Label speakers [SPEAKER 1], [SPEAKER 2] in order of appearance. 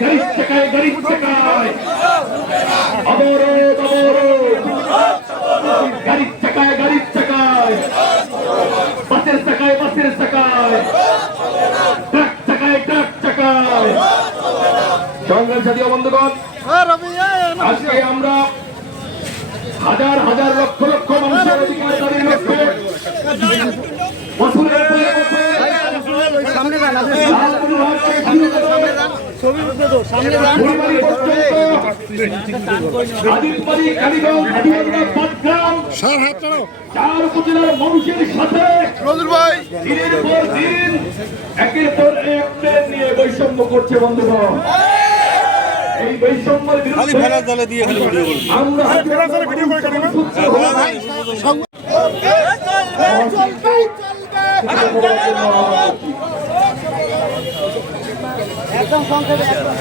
[SPEAKER 1] গাড়ির চাকায় গাড়ির চাকায় অবরোধ অবরোধ। গাড়ির চাকায় গাড়ির চাকায় বাসের চাকায় বাসের চাকায় ট্রাক চাকায় ট্রাক চাকায় সংগ্রাম জাতীয় বন্ধুগণ আজকে আমরা হাজার হাজার লক্ষ লক্ষ মানুষের অধিকার দাবির লক্ষ্যে বছরের পর বছর লাল চার উপজেলার মানুষের সাথে দিনের পর দিন একের পর এক ট্রেন নিয়ে বৈষম্য করছে বন্ধুগণ। এই বৈষম্যের বিরুদ্ধে
[SPEAKER 2] দিয়ে
[SPEAKER 1] আমরা ভিডিও করে
[SPEAKER 3] একদম সংক্ষেপে একদম।